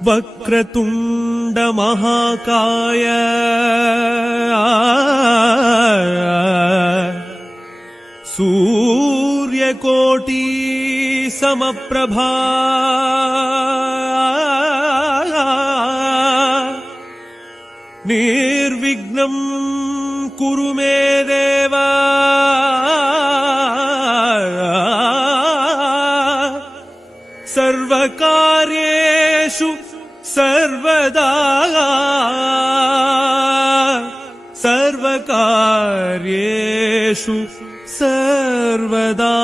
वक्रतुण्ड महाकाय सूर्यकोटि समप्रभा निर्विघ्नं कुरु मे देव सर्वकार्येषु सर्वदा सर्वकार्येषु सर्वदा।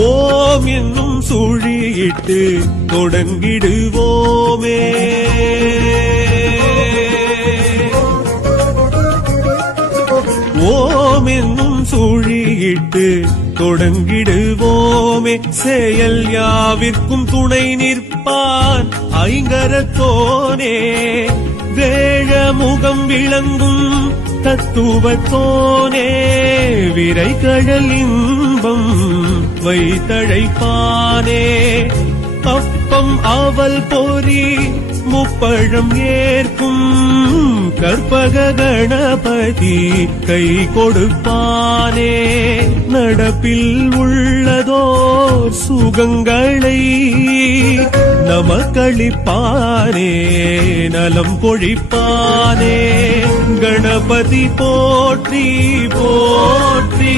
ஓம் என்னும் சுழியிட்டு தொடங்கிடுவோமே. ஓம் என்னும் சுழியிட்டு தொடங்கிடுவோமே. செயல் யாவிற்கும் துணை நிற்பான் ஐங்கரத்தோனே. வேழ முகம் விளங்கும் தத்துவத்தோனே. விரை கடல் இன்பம் வைத்தழைப்பானே. அப்பம் அவல் பொறி முப்பழம் ஏற்கும் கற்பக கணபதி கை கொடுப்பானே. நடப்பில் உள்ளதோர் சுகங்களை நமக்களிப்பானே. நலம் பொழிப்பானே. கணபதி போற்றி போற்றி.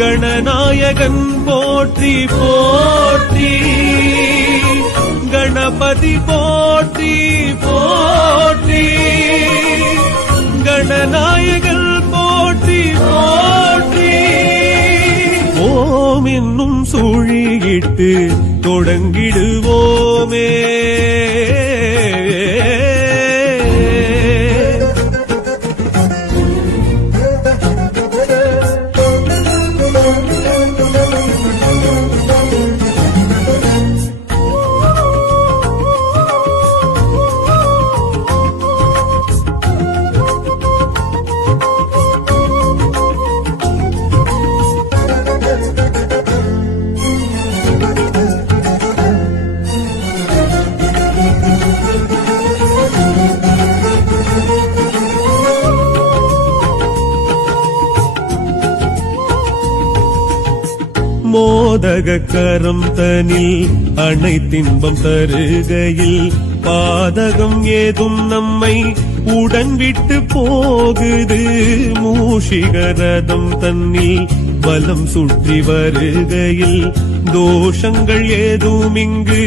கணநாயகன் போற்றி போற்றி. கணபதி போற்றி போற்றி. கணநாயகன் போற்றி போற்றி. ஓம் என்னும் சுழியிட்டு தொடங்கிடுவோமே. மோதக கரம் தனில் அனைத்தின்பம் தருகையில் பாதகம் ஏதும் நம்மை உடன் விட்டு போகுது. மூஷிகரதம் தன்னில் வலம் சுற்றி வருகையில் தோஷங்கள் ஏதும் இங்கு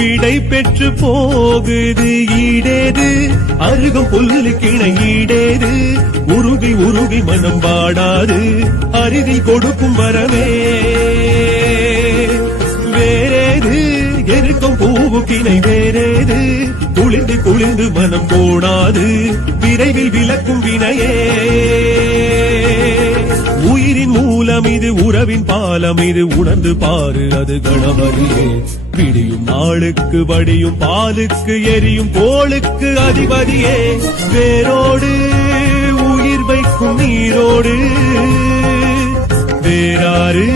விடை பெற்று போகுது. ஈடேது அருகம் புல்லு கிணை ஈடேது. உருகி உருகி மனம் வாடாது அருகில் கொடுக்கும் வரவே. வேறேது எருக்கும் பூவுக்கிணை வேறேது. குளிர்ந்து குளிர்ந்து மனம் போடாது விரைவில் விளக்கும் வினையே. உயிரின் மூலம் இது உறவின் பாலம் இது உணர்ந்து பாரு அது கணபதியே. விடியும் நாளுக்கு வடியும் பாலுக்கு எரியும் கோளுக்கு அதிபதியே. வேரோடு உயிர் வைக்கும் நீரோடு வேறாறு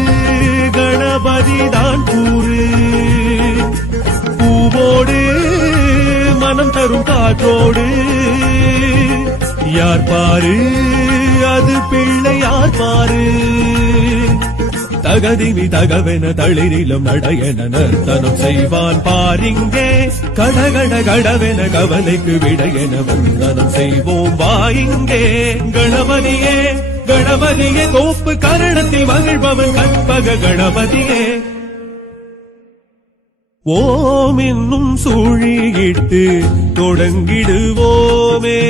கணபதி தான் கூறு. பூவோடு மனம் தரும் காற்றோடு யார் பாரு அது பிள்ளை யார் பாரு. தகதிமி தகவென தளிரிலும் நடையென நர்த்தனம் செய்வான் பாரிங்கே. கடகட கடவென கவலைக்கு விடையென வந்தனம் செய்வோம் வாயிங்கே. கணபதியே கணபதியே கோப்பு கரணத்தில் மகிழ்பவன் கற்பக கணபதியே. ஓம் என்னும் சுழியிட்டு தொடங்கிடுவோமே.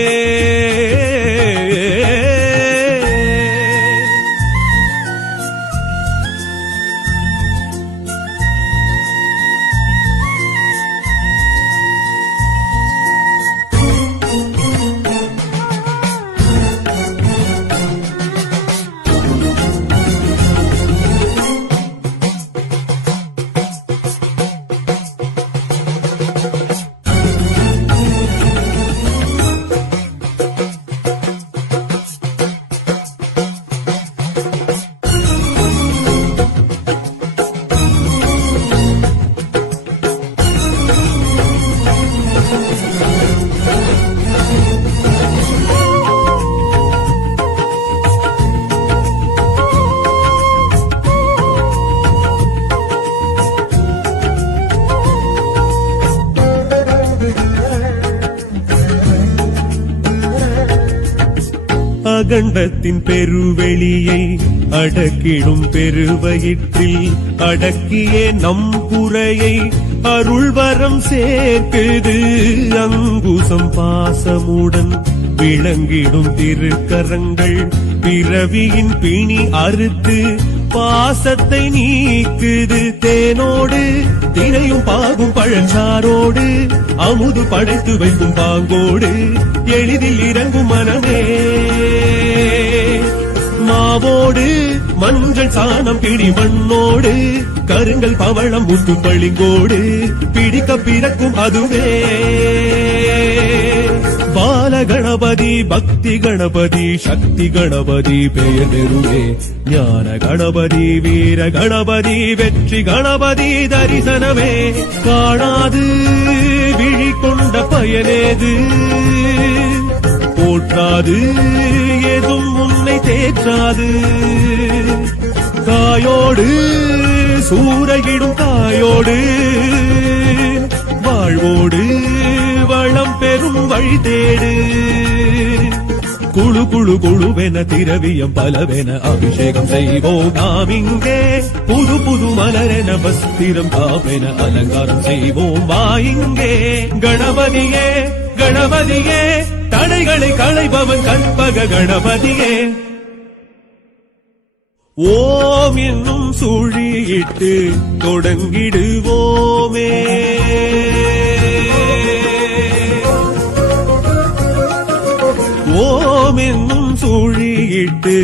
அகண்டத்தின் பெருவெளியை அடக்கிடும் பெருவயிற்றில் அடக்கியே நம் குறையை அருள்வரம் சேர்க்குது அங்குசம் பாசமுடன் விளங்கிடும் திருக்கரங்கள் பிறவியின் பிணி அறுத்து பாசத்தை நீக்குது தேனோடு தினையும் பாகும் பழஞ்சாரோடு அமுது படைத்து வைக்கும் பாங்கோடு எளிதில் இறங்கும் மனமே மாவோடு மஞ்சள் சாணம் பிடி மண்ணோடு கருங்கல் பவளம் முத்து பளிங்கோடு பிடிக்க பிறக்கும் அதுவே பால கணபதி பக்தி கணபதி சக்தி கணபதி பெயர் பெருவே ஞான கணபதி வீர கணபதி வெற்றி கணபதி தரிசனமே காணாது விழி கொண்ட பயனேது போற்றாது ஏதும் உன்னை தேற்றாது காயோடு சூறையிடும் தாயோடு வாழ்வோடு வளம் பெரும் வழி தேடு குழு குழு குழுவென திரவியம் பலவென அபிஷேகம் செய்வோம் நாம் இங்கே புது புது மலரென வஸ்திரம் காவென அலங்காரம் செய்வோம் வா இங்கே கணபதியே கணபதியே தடைகளை களைபவன் கற்பக கணபதியே ஓம் என்னும் சுழியிட்டு தொடங்கிடுவோமே ஓம் என்னும் சுழியிட்டு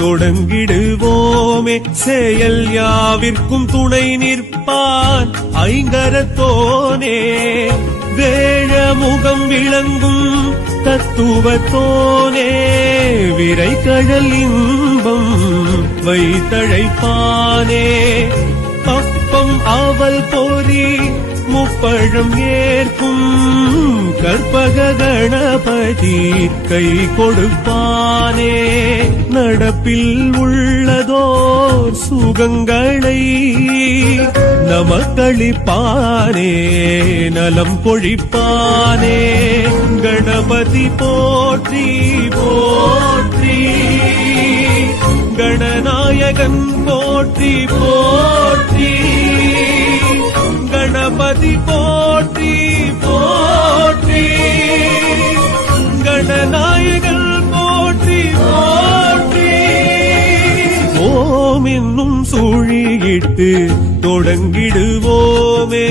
தொடங்கிடுவோமே செயல் யாவிற்கும் துணை நிற்பான் ஐங்கரத்தோனே வேழ முகம் விளங்கும் தத்துவத்தோனே விரை கழல் இன்பம் வைத்தழைப்பானே அப்பம் அவல் பொறி முப்பழம் ஏற்கும் கற்பக கணபதி கை கொடுப்பானே நடப்பில் உள்ளதோர் சுகங்களை நமக்களிப்பானே நலம் பொழிப்பானே கணபதி போற்றி போற்றி கணநாயகன் போற்றி போற்றி கணபதி போற்றி போற்றி கணநாயகன் போற்றி போற்றி ஓம் என்னும் சுழியிட்டு தொடங்கிடுவோமே